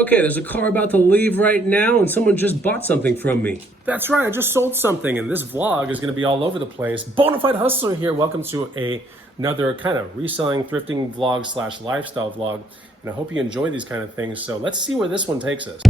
Okay, there's a car about to leave right now and someone just bought something from me. That's right, I just sold something and this vlog is gonna be all over the place. Bonafide Hustler here, welcome to another kind of reselling, thrifting vlog slash lifestyle vlog. And I hope you enjoy these kind of things. So let's see where this one takes us.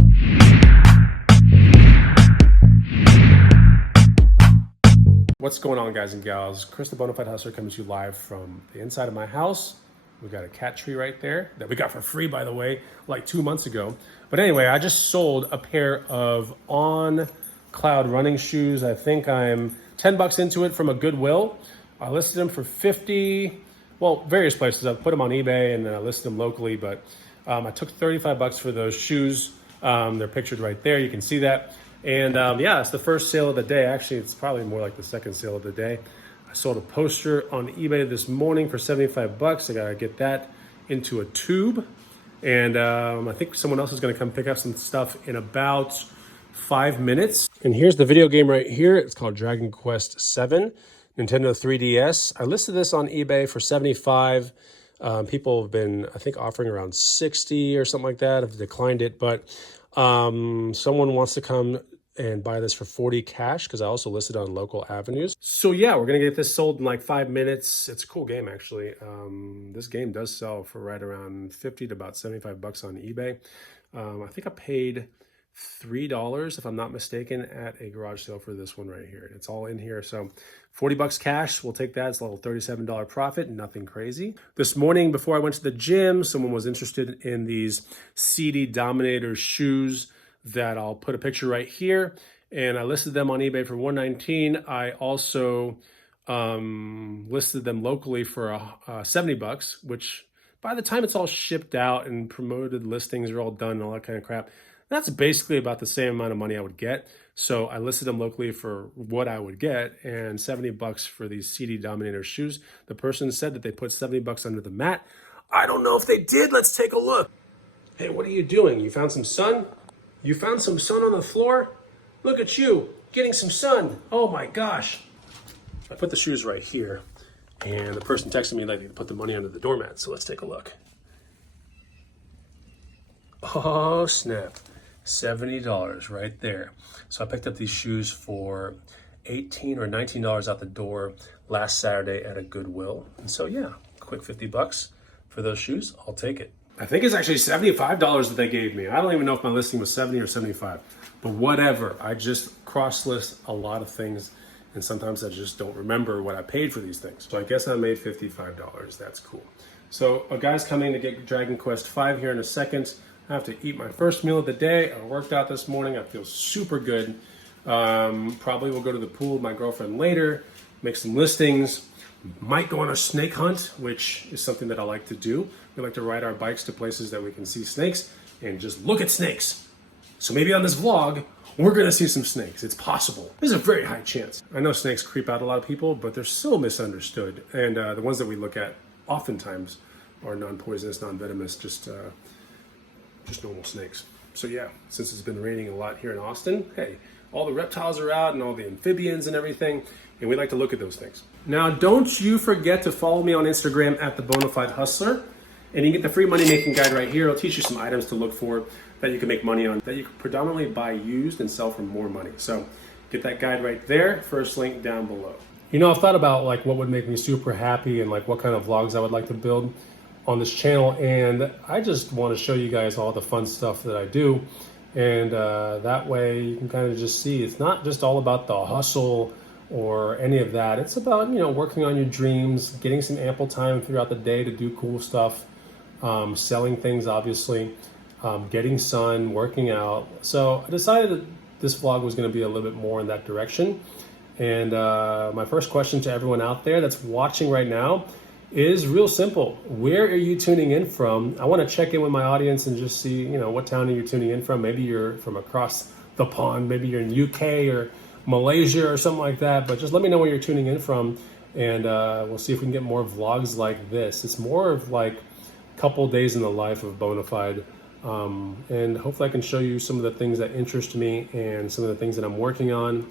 What's going on, guys and gals? Chris the Bonafide Hustler coming to you live from the inside of my house. We've got a cat tree right there that we got for free, by the way, like 2 months ago. But anyway, I just sold a pair of On Cloud running shoes. I think I'm 10 bucks into it from a Goodwill. I listed them for 50, well, various places. I've put them on eBay and then I listed them locally, but I took 35 bucks for those shoes. They're pictured right there, you can see that. And yeah, it's the first sale of the day. Actually, it's probably more like the second sale of the day. I sold a poster on eBay this morning for 75 bucks. I gotta get that into a tube. And I think someone else is gonna come pick up some stuff in about 5 minutes. And here's the video game right here. It's called Dragon Quest VII, Nintendo 3DS. I listed this on eBay for 75. People have been, I think, offering around 60 or something like that. I've declined it, but someone wants to come and buy this for 40 cash because I also listed on local avenues. So yeah, we're gonna get this sold in like 5 minutes. It's a cool game, actually. This game does sell for right around 50 to about 75 bucks on eBay. I think I paid $3, if I'm not mistaken, at a garage sale for this one right here. It's all in here. So 40 bucks cash, we'll take that. It's a little $37 profit, nothing crazy. This morning before I went to the gym, someone was interested in these CD Dominator shoes that I'll put a picture right here. And I listed them on eBay for $119. I also listed them locally for 70 bucks, which by the time it's all shipped out and promoted listings are all done and all that kind of crap, that's basically about the same amount of money I would get. So I listed them locally for what I would get, and 70 bucks for these CD Dominator shoes. The person said that they put 70 bucks under the mat. I don't know if they did. Let's take a look. Hey, what are you doing? You found some sun? You found some sun on the floor? Look at you, getting some sun. Oh my gosh. I put the shoes right here, and the person texted me like they put the money under the doormat, so let's take a look. Oh snap, $70 right there. So I picked up these shoes for $18 or $19 out the door last Saturday at a Goodwill. And so yeah, quick 50 bucks for those shoes, I'll take it. I think it's actually $75 that they gave me. I don't even know if my listing was 70 or 75, but whatever. I just cross-list a lot of things, and sometimes I just don't remember what I paid for these things. So I guess I made $55. That's cool. So a guy's coming to get Dragon Quest V here in a second. I have to eat my first meal of the day. I worked out this morning. I feel super good. Probably will go to the pool with my girlfriend later, make some listings. Might go on a snake hunt, which is something that I like to do. We like to ride our bikes to places that we can see snakes and just look at snakes. So maybe on this vlog, we're gonna see some snakes. It's possible. There's a very high chance. I know snakes creep out a lot of people, but they're so misunderstood. And the ones that we look at oftentimes are non-poisonous, non-venomous, just normal snakes. So yeah, since it's been raining a lot here in Austin, hey, all the reptiles are out and all the amphibians and everything, and we like to look at those things. Now, don't you forget to follow me on Instagram at the Bonafide Hustler, and you get the free money making guide right here. It'll teach you some items to look for that you can make money on, that you can predominantly buy used and sell for more money. So get that guide right there, first link down below. You know, I've thought about like what would make me super happy and like what kind of vlogs I would like to build on this channel, and I just want to show you guys all the fun stuff that I do, and that way you can kind of just see it's not just all about the hustle or any of that. It's about, you know, working on your dreams, getting some ample time throughout the day to do cool stuff, selling things, obviously, getting sun, working out. So I decided that this vlog was going to be a little bit more in that direction. And my first question to everyone out there that's watching right now is real simple. Where are you tuning in from? I want to check in with my audience and just see, you know, what town are you tuning in from? Maybe you're from across the pond, maybe you're in UK or Malaysia or something like that, but just let me know where you're tuning in from, and we'll see if we can get more vlogs like this. It's more of like a couple days in the life of Bonafide, and hopefully I can show you some of the things that interest me and some of the things that I'm working on,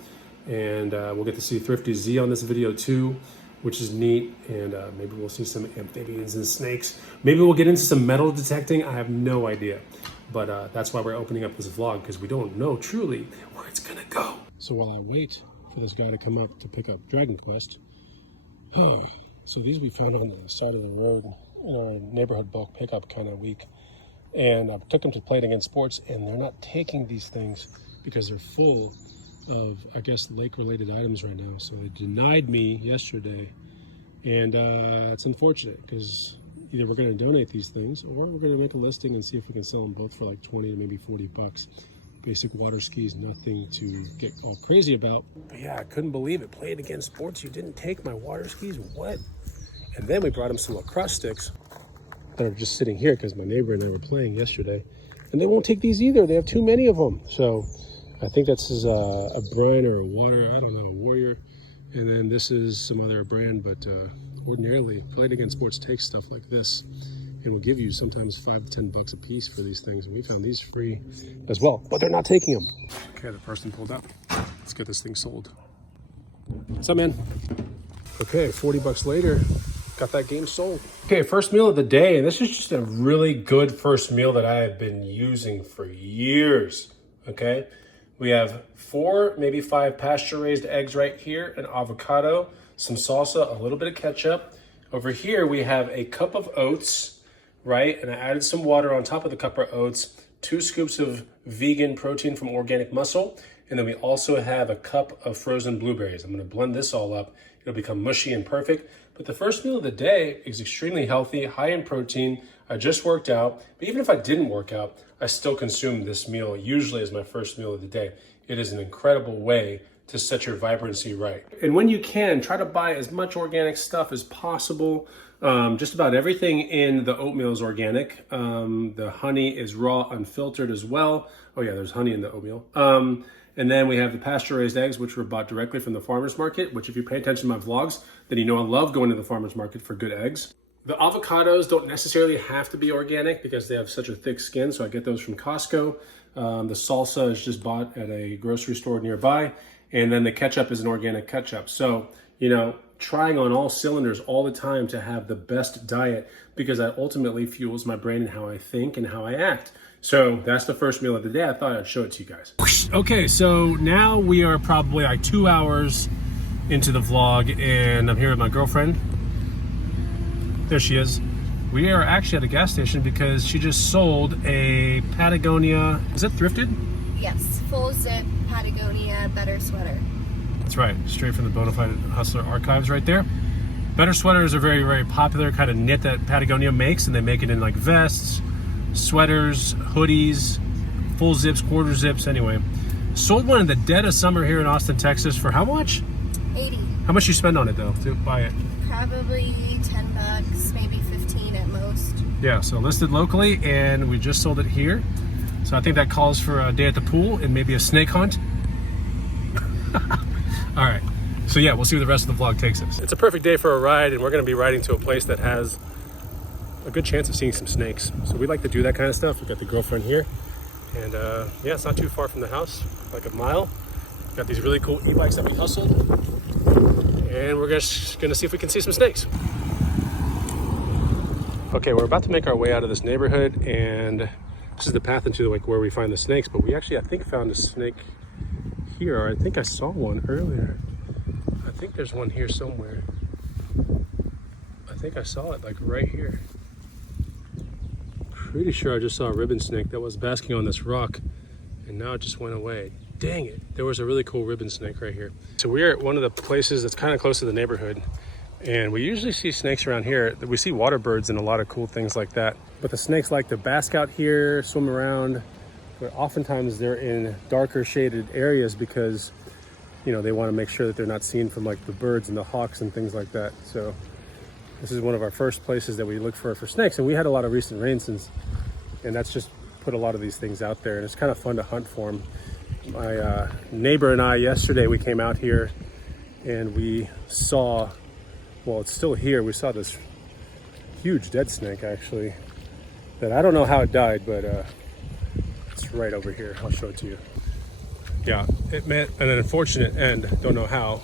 and we'll get to see Thrifty Z on this video too, which is neat, and maybe we'll see some amphibians and snakes. Maybe we'll get into some metal detecting. I have no idea. But that's why we're opening up this vlog, because we don't know truly where it's gonna go. So while I wait for this guy to come up to pick up Dragon Quest, so these we found on the side of the road in our neighborhood bulk pickup kind of week. And I took them to Play It Again Sports, and they're not taking these things because they're full of, I guess, lake-related items right now. So they denied me yesterday, and it's unfortunate because either we're going to donate these things or we're going to make a listing and see if we can sell them both for like 20 to maybe 40 bucks. Basic water skis, nothing to get all crazy about. But yeah, I couldn't believe it. Play It Again Sports, you didn't take my water skis? What? And then we brought him some lacrosse sticks that are just sitting here because my neighbor and I were playing yesterday. And they won't take these either. They have too many of them. So I think that's a brine or a water, I don't know, a Warrior. And then this is some other brand, but ordinarily, Play It Again Sports takes stuff like this and will give you sometimes 5 to 10 bucks a piece for these things. And we found these free as well, but they're not taking them. Okay, the person pulled up. Let's get this thing sold. What's up, man? Okay, 40 bucks later, got that game sold. Okay, first meal of the day, and this is just a really good first meal that I have been using for years, okay? We have 4, maybe 5 pasture-raised eggs right here, an avocado, some salsa, a little bit of ketchup. Over here, we have a cup of oats, right? And I added some water on top of the cup of oats, 2 scoops of vegan protein from Organic Muscle, and then we also have a cup of frozen blueberries. I'm gonna blend this all up. It'll become mushy and perfect. But the first meal of the day is extremely healthy, high in protein. I just worked out, but even if I didn't work out, I still consume this meal usually as my first meal of the day. It is an incredible way to set your vibrancy right. And when you can, try to buy as much organic stuff as possible. Just about everything in the oatmeal is organic. The honey is raw, unfiltered as well. Oh yeah, there's honey in the oatmeal. And then we have the pasture-raised eggs, which were bought directly from the farmer's market, which if you pay attention to my vlogs, then you know I love going to the farmer's market for good eggs. The avocados don't necessarily have to be organic because they have such a thick skin, so I get those from Costco. The salsa is just bought at a grocery store nearby. And then the ketchup is an organic ketchup. So, you know, trying on all cylinders all the time to have the best diet, because that ultimately fuels my brain and how I think and how I act. So that's the first meal of the day. I thought I'd show it to you guys. Okay, so now we are probably like 2 hours into the vlog, and I'm here with my girlfriend. There she is. We are actually at a gas station because she just sold a Patagonia, is it thrifted? Yes, full zip Patagonia Better Sweater. That's right, straight from the Bonafide Hustler archives right there. Better sweaters are very, very popular kind of knit that Patagonia makes, and they make it in like vests, sweaters, hoodies, full zips, quarter zips. Anyway, sold one in the dead of summer here in Austin, Texas for how much? 80. How much you spend on it though to buy it? Probably 10 bucks, maybe 15 at most. Yeah, so listed locally, and we just sold it here. So I think that calls for a day at the pool and maybe a snake hunt. All right, so yeah, we'll see where the rest of the vlog takes us. It's a perfect day for a ride, and we're gonna be riding to a place that has a good chance of seeing some snakes. So we like to do that kind of stuff. We've got the girlfriend here, and yeah, it's not too far from the house, like a mile. We've got these really cool e-bikes that we hustled, and we're just gonna see if we can see some snakes. Okay, we're about to make our way out of this neighborhood, and this is the path into like where we find the snakes, but we actually, I think, found a snake here, or I think I saw one earlier. I think there's one here somewhere. I think I saw it like right here. Pretty sure I just saw a ribbon snake that was basking on this rock, and now it just went away. Dang it, there was a really cool ribbon snake right here. So we're at one of the places that's kind of close to the neighborhood, and we usually see snakes around here. We see water birds and a lot of cool things like that. But the snakes like to bask out here, swim around, but oftentimes they're in darker shaded areas because, you know, they want to make sure that they're not seen from like the birds and the hawks and things like that. So this is one of our first places that we look for snakes, and we had a lot of recent rains, and that's just put a lot of these things out there, and it's kind of fun to hunt for them. My neighbor and I, yesterday, we came out here and we saw, well, it's still here, we saw this huge dead snake actually, that I don't know how it died, but it's right over here. I'll show it to you. Yeah, it met an unfortunate end, don't know how,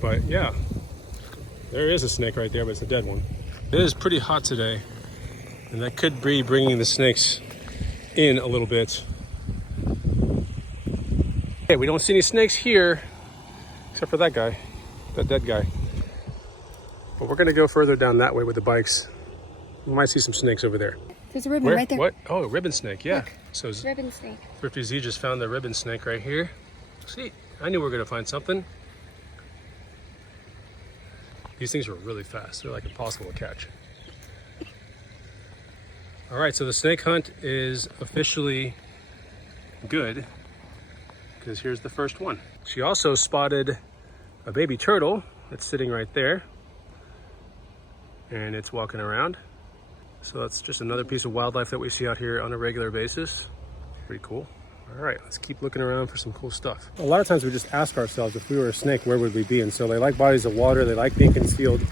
but yeah, there is a snake right there, but it's a dead one. It is pretty hot today, and that could be bringing the snakes in a little bit. Okay, we don't see any snakes here, except for that guy, that dead guy. But we're gonna go further down that way with the bikes. We might see some snakes over there. There's a ribbon right there. What? Oh, a ribbon snake, yeah. Look, so ribbon snake. Thrifty Z just found the ribbon snake right here. See, I knew we were gonna find something. These things are really fast. They're like impossible to catch. All right, so the snake hunt is officially good because here's the first one. She also spotted a baby turtle that's sitting right there and it's walking around. So that's just another piece of wildlife that we see out here on a regular basis. Pretty cool. All right, let's keep looking around for some cool stuff. A lot of times we just ask ourselves, if we were a snake, where would we be? And so they like bodies of water, they like being concealed,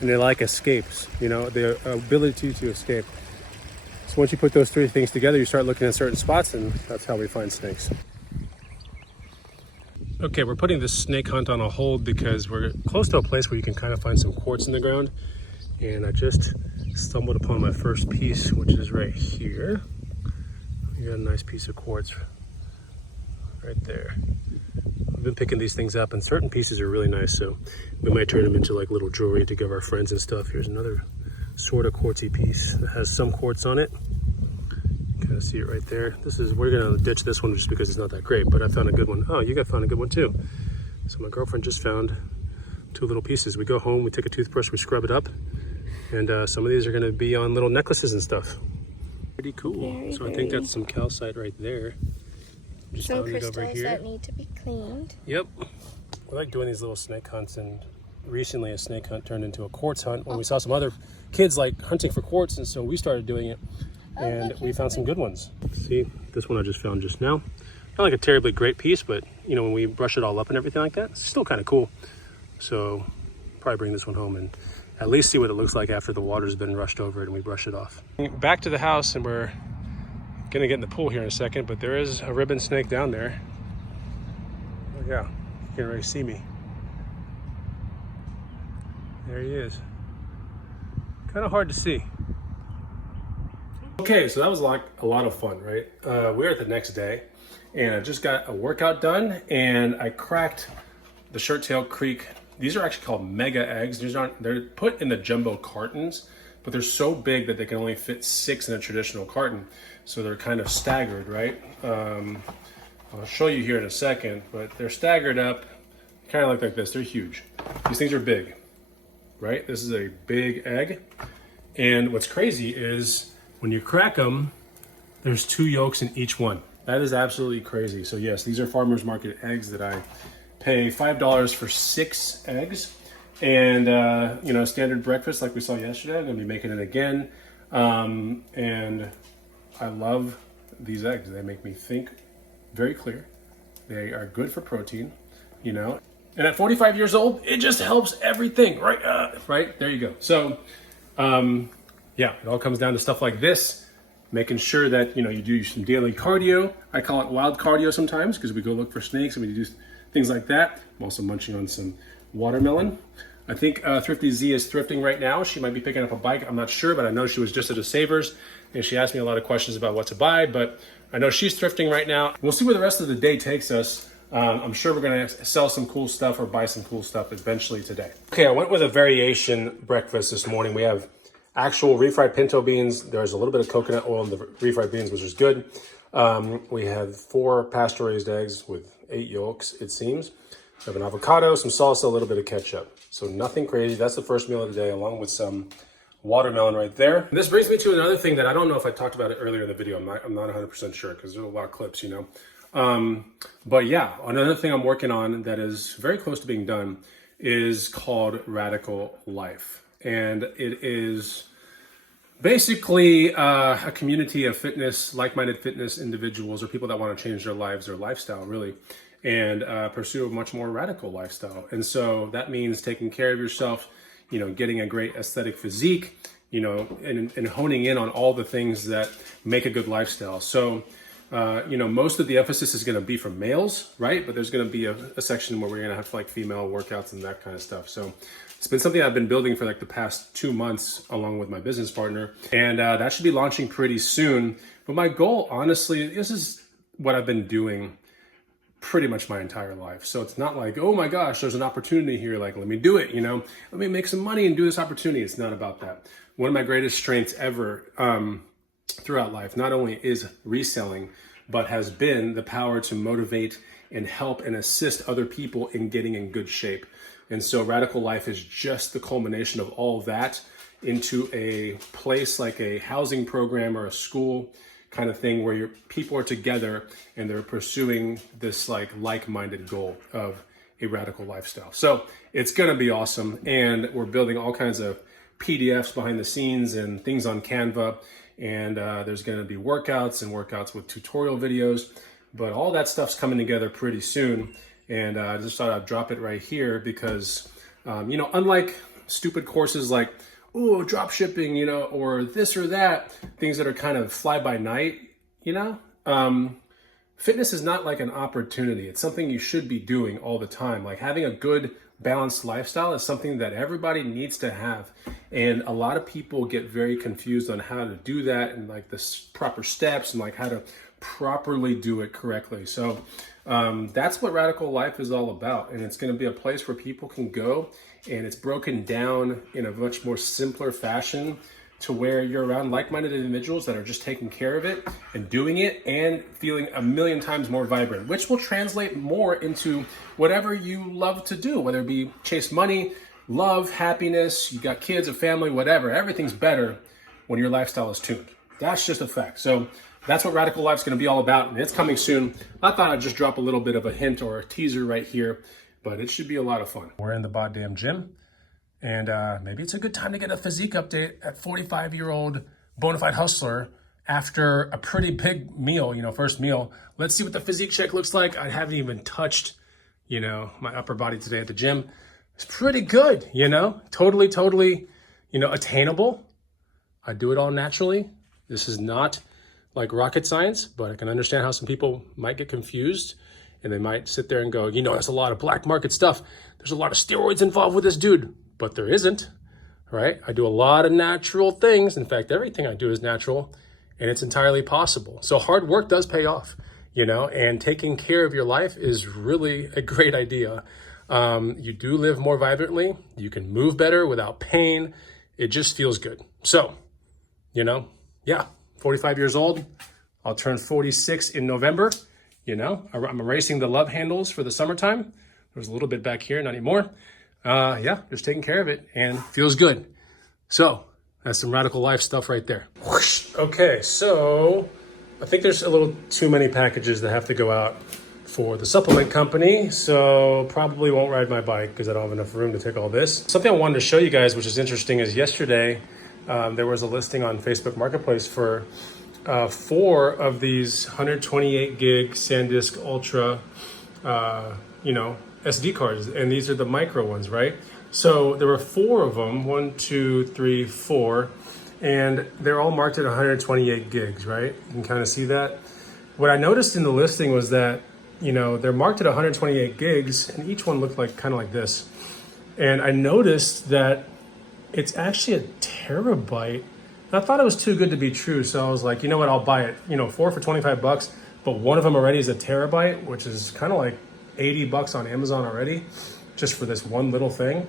and they like escapes, you know, the ability to escape. So once you put those three things together, you start looking at certain spots, and that's how we find snakes. Okay, we're putting this snake hunt on a hold because we're close to a place where you can kind of find some quartz in the ground. And I just stumbled upon my first piece, which is right here. You got a nice piece of quartz right there. I've been picking these things up, and certain pieces are really nice, so we might turn them into like little jewelry to give our friends and stuff. Here's another sort of quartzy piece that has some quartz on it. Kind of see it right there. We're gonna ditch this one just because it's not that great, but I found a good one. Oh, you guys found a good one too. So my girlfriend just found two little pieces. We go home, we take a toothbrush, we scrub it up, and some of these are gonna be on little necklaces and stuff. Pretty cool. So I think that's some calcite right there. Just some found it over crystals here. that need to be cleaned. Yep. We like doing these little snake hunts, and recently a snake hunt turned into a quartz hunt when we saw some other kids like hunting for quartz, and so we started doing it, and we found some good ones. See, this one I just found just now. Not like a terribly great piece, but you know, when we brush it all up and everything like that, it's still kind of cool. So probably bring this one home and at least see what it looks like after the water's been rushed over it and we brush it off. Back to the house, and we're gonna get in the pool here in a second, but there is a ribbon snake down there. Oh yeah, you can already see me. There he is. Kind of hard to see. Okay, so that was like a lot of fun, right? We're at the next day, and I just got a workout done, and I cracked the Shirttail Creek. These are actually called mega eggs. They're put in the jumbo cartons, but they're so big that they can only fit 6 in a traditional carton. So they're kind of staggered, right? I'll show you here in a second, but they're staggered up, kind of like this. They're huge. These things are big, right? This is a big egg. And what's crazy is when you crack them, there's 2 yolks in each one. That is absolutely crazy. So yes, these are farmers market eggs that I pay $5 for 6 eggs. And, you know, standard breakfast like we saw yesterday. I'm gonna be making it again. And I love these eggs. They make me think very clear. They are good for protein, you know. And at 45 years old, it just helps everything, right? Right, there you go. So, yeah, it all comes down to stuff like this. Making sure that, you know, you do some daily cardio. I call it wild cardio sometimes because we go look for snakes and we do things like that. I'm also munching on some watermelon. I think Thrifty Z is thrifting right now. She might be picking up a bike. I'm not sure, but I know she was just at a Savers and she asked me a lot of questions about what to buy, but I know she's thrifting right now. We'll see where the rest of the day takes us. I'm sure we're gonna sell some cool stuff or buy some cool stuff eventually today. Okay, I went with a variation breakfast this morning. We have actual refried pinto beans. There's a little bit of coconut oil in the refried beans, which is good. We have 4 pasture-raised eggs with 8 yolks, it seems. We have an avocado, some salsa, a little bit of ketchup. So nothing crazy. That's the first meal of the day, along with some watermelon right there. This brings me to another thing that I don't know if I talked about it earlier in the video. I'm not 100% sure because there's a lot of clips, you know. But yeah, another thing I'm working on that is very close to being done is called Radical Life. And it is basically a community of fitness, like-minded fitness individuals or people that want to change their lives, their lifestyle really, and pursue a much more radical lifestyle. And so that means taking care of yourself, you know, getting a great aesthetic physique, you know, and honing in on all the things that make a good lifestyle. So, you know, most of the emphasis is going to be for males, right? But there's going to be a section where we're going to have like female workouts and that kind of stuff. So it's been something I've been building for like the past 2 months along with my business partner. And that should be launching pretty soon But my goal, honestly, this is what I've been doing pretty much my entire life. So it's not like, oh my gosh, there's an opportunity here. Like, let me do it, you know, let me make some money and do this opportunity. It's not about that. One of my greatest strengths ever throughout life, not only is reselling, but has been the power to motivate and help and assist other people in getting in good shape. And so Radical Life is just the culmination of all of that into a place like a housing program or a school kind of thing where your people are together and they're pursuing this like-minded goal of a radical lifestyle. So it's going to be awesome. And we're building all kinds of PDFs behind the scenes and things on Canva. And there's going to be workouts with tutorial videos, but all that stuff's coming together pretty soon. And I just thought I'd drop it right here because, you know, unlike stupid courses like, oh, drop shipping, you know, or this or that, things that are kind of fly by night, you know, fitness is not like an opportunity. It's something you should be doing all the time. Like having a good balanced lifestyle is something that everybody needs to have. And a lot of people get very confused on how to do that and like the proper steps and like how to properly do it correctly. So that's what Radical Life is all about. And it's going to be a place where people can go, and it's broken down in a much more simpler fashion to where you're around like-minded individuals that are just taking care of it and doing it and feeling a million times more vibrant, which will translate more into whatever you love to do, whether it be chase money, love, happiness, you got kids, a family, whatever. Everything's better when your lifestyle is tuned. That's just a fact. So that's what Radical Life's going to be all about, and it's coming soon. I thought I'd just drop a little bit of a hint or a teaser right here, but it should be a lot of fun. We're in the goddamn gym, and maybe it's a good time to get a physique update at 45-year-old bona fide hustler after a pretty big meal, you know, first meal. Let's see what the physique check looks like. I haven't even touched, you know, my upper body today at the gym. It's pretty good, you know, totally, you know, attainable. I do it all naturally. This is not like rocket science, but I can understand how some people might get confused and they might sit there and go, you know, that's a lot of black market stuff. There's a lot of steroids involved with this dude, but there isn't, right? I do a lot of natural things. In fact, everything I do is natural, and it's entirely possible. So hard work does pay off, you know, and taking care of your life is really a great idea. You do live more vibrantly. You can move better without pain. It just feels good. So, you know, yeah, 45 years old. I'll turn 46 in November. You know, I'm erasing the love handles for the summertime. There's a little bit back here, not anymore. Yeah, just taking care of it and feels good. So that's some Radical Life stuff right there. Whoosh. Okay, so I think there's a little too many packages that have to go out for the supplement company. So probably won't ride my bike because I don't have enough room to take all this. Something I wanted to show you guys, which is interesting, is yesterday there was a listing on Facebook Marketplace for 4 of these 128 gig SanDisk Ultra, you know, SD cards. And these are the micro ones, right? So there were 4 of them, 1, 2, 3, 4, and they're all marked at 128 gigs, right? You can kind of see that. What I noticed in the listing was that, you know, they're marked at 128 gigs and each one looked like kind of like this. And I noticed that it's actually a terabyte. I thought it was too good to be true, so I was like, you know what, I'll buy it. You know, 4 for 25 bucks, but one of them already is a terabyte, which is kind of like 80 bucks on Amazon already, just for this one little thing.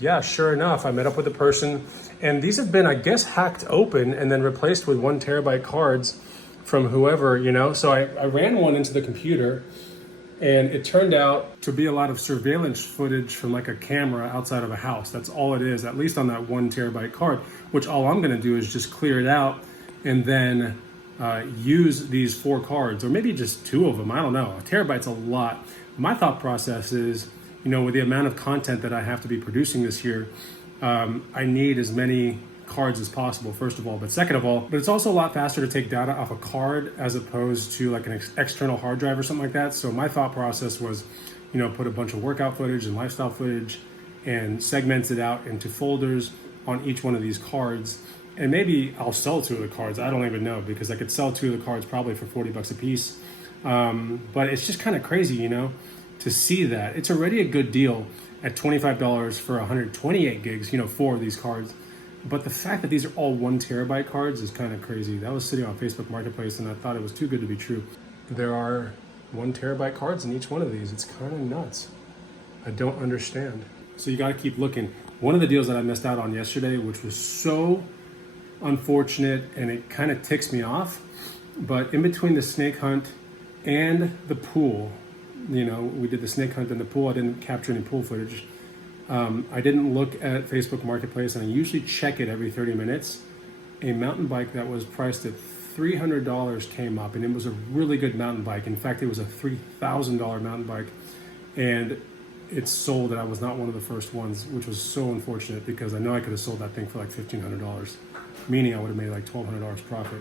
Yeah, sure enough, I met up with a person, and these have been, I guess, hacked open and then replaced with 1 terabyte cards from whoever, you know. So I ran one into the computer, and it turned out to be a lot of surveillance footage from like a camera outside of a house. That's all it is, at least on that 1 terabyte card, which all I'm gonna do is just clear it out and then use these 4 cards, or maybe just 2 of them, I don't know. A terabyte's a lot. My thought process is, you know, with the amount of content that I have to be producing this year, I need as many cards as possible, first of all, but second of all, but it's also a lot faster to take data off a card as opposed to like an external hard drive or something like that. So my thought process was, you know, put a bunch of workout footage and lifestyle footage and segment it out into folders on each one of these cards. And maybe I'll sell 2 of the cards. I don't even know, because I could sell 2 of the cards probably for 40 bucks a piece. But it's just kind of crazy, you know, to see that. It's already a good deal at $25 for 128 gigs, you know, 4 of these cards. But the fact that these are all 1 terabyte cards is kind of crazy. That was sitting on Facebook Marketplace and I thought it was too good to be true. There are 1 terabyte cards in each one of these. It's kind of nuts. I don't understand. So you got to keep looking. One of the deals that I missed out on yesterday, which was so unfortunate and it kind of ticks me off, but in between the snake hunt and the pool, you know, we did the snake hunt in the pool. I didn't capture any pool footage. I didn't look at Facebook Marketplace, and I usually check it every 30 minutes. A mountain bike that was priced at $300 came up, and it was a really good mountain bike. In fact, it was a $3,000 mountain bike, and it sold, and I was not one of the first ones, which was so unfortunate because I know I could have sold that thing for like $1,500, meaning I would have made like $1,200 profit.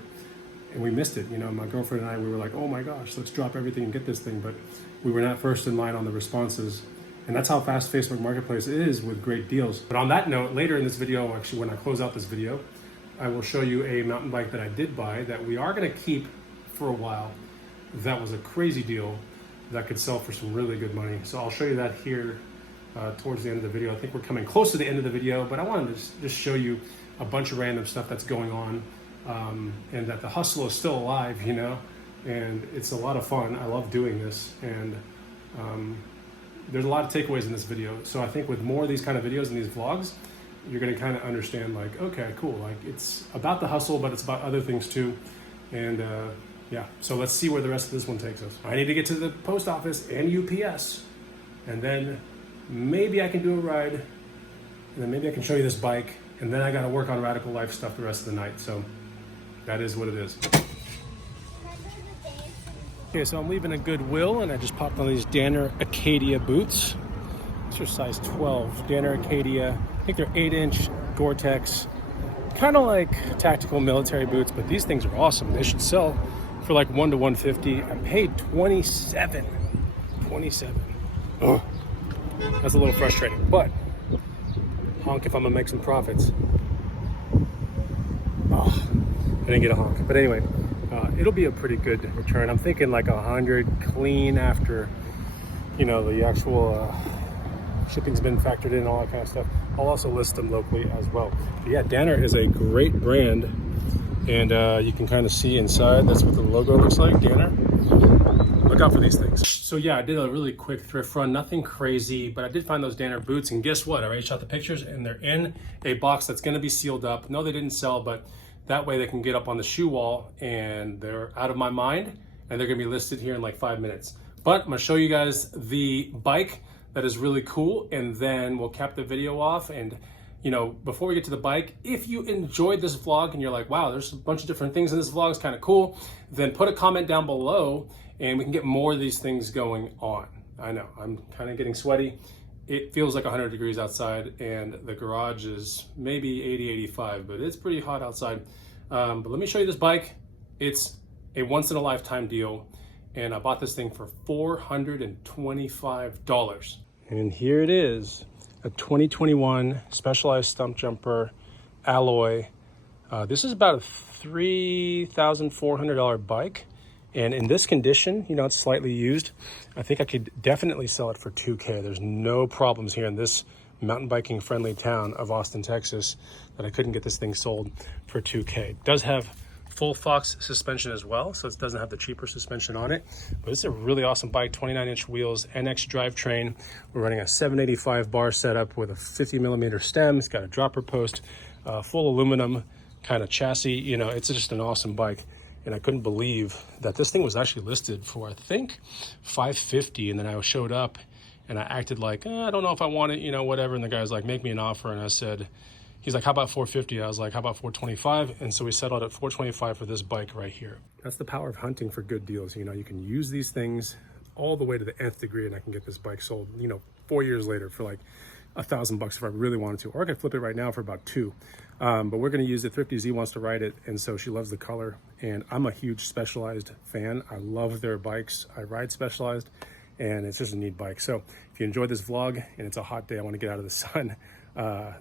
And we missed it. You know, my girlfriend and I, we were like, oh my gosh, let's drop everything and get this thing. But we were not first in line on the responses. And that's how fast Facebook Marketplace is with great deals. But on that note, later in this video, actually when I close out this video, I will show you a mountain bike that I did buy that we are gonna keep for a while. That was a crazy deal that could sell for some really good money. So I'll show you that here towards the end of the video. I think we're coming close to the end of the video, but I wanted to just show you a bunch of random stuff that's going on and that the hustle is still alive, you know, and it's a lot of fun. I love doing this, and there's a lot of takeaways in this video. So I think with more of these kind of videos and these vlogs, you're gonna kind of understand like, okay, cool. Like it's about the hustle, but it's about other things too. And yeah, so let's see where the rest of this one takes us. I need to get to the post office and UPS, and then maybe I can do a ride, and then maybe I can show you this bike, and then I gotta work on radical life stuff the rest of the night. So that is what it is. Okay, so I'm leaving a Goodwill, and I just popped on these Danner Acadia boots. These are size 12, Danner Acadia. I think they're 8-inch Gore-Tex, kind of like tactical military boots, but these things are awesome. They should sell for like $1 to $150. I paid $27. Oh, that's a little frustrating, but honk if I'm gonna make some profits. Oh, I didn't get a honk, but anyway. It'll be a pretty good return. I'm thinking like 100 clean after, you know, the actual shipping's been factored in, all that kind of stuff. I'll also list them locally as well. But yeah, Danner is a great brand, and you can kind of see inside. That's what the logo looks like, Danner. Look out for these things. So yeah, I did a really quick thrift run, nothing crazy, but I did find those Danner boots, and guess what? I already shot the pictures, and they're in a box that's gonna be sealed up. No, they didn't sell, but that way they can get up on the shoe wall, and they're out of my mind, and they're gonna be listed here in like 5 minutes. But I'm gonna show you guys the bike that is really cool, and then we'll cap the video off. And you know, before we get to the bike, if you enjoyed this vlog and you're like, wow, there's a bunch of different things in this vlog, it's kind of cool, then put a comment down below and we can get more of these things going on. I know, I'm kind of getting sweaty. It feels like 100 degrees outside, and the garage is maybe 80, 85, but it's pretty hot outside. But let me show you this bike. It's a once-in-a-lifetime deal, and I bought this thing for $425. And here it is, a 2021 Specialized Stump Jumper alloy. This is about a $3,400 bike. And in this condition, you know, it's slightly used. I think I could definitely sell it for $2K. There's no problems here in this mountain biking friendly town of Austin, Texas, that I couldn't get this thing sold for $2K. It does have full Fox suspension as well, so it doesn't have the cheaper suspension on it. But it's a really awesome bike, 29-inch wheels, NX drivetrain. We're running a 785 bar setup with a 50mm stem. It's got a dropper post, full aluminum kind of chassis. You know, it's just an awesome bike. And I couldn't believe that this thing was actually listed for, I think, $550. And then I showed up and I acted like, I don't know if I want it, you know, whatever. And the guy's like, make me an offer. And I said, he's like, how about $450? I was like, how about $425? And so we settled at $425 for this bike right here. That's the power of hunting for good deals. You know, you can use these things all the way to the nth degree, and I can get this bike sold, you know, 4 years later for like $1,000 if I really wanted to, or I could flip it right now for about $2. But we're going to use it. Thrifty Z wants to ride it, and so she loves the color. And I'm a huge Specialized fan. I love their bikes. I ride Specialized, and it's just a neat bike. So if you enjoyed this vlog and it's a hot day, I want to get out of the sun,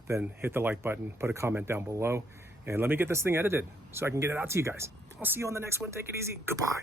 then hit the like button, put a comment down below, and let me get this thing edited so I can get it out to you guys. I'll see you on the next one. Take it easy. Goodbye.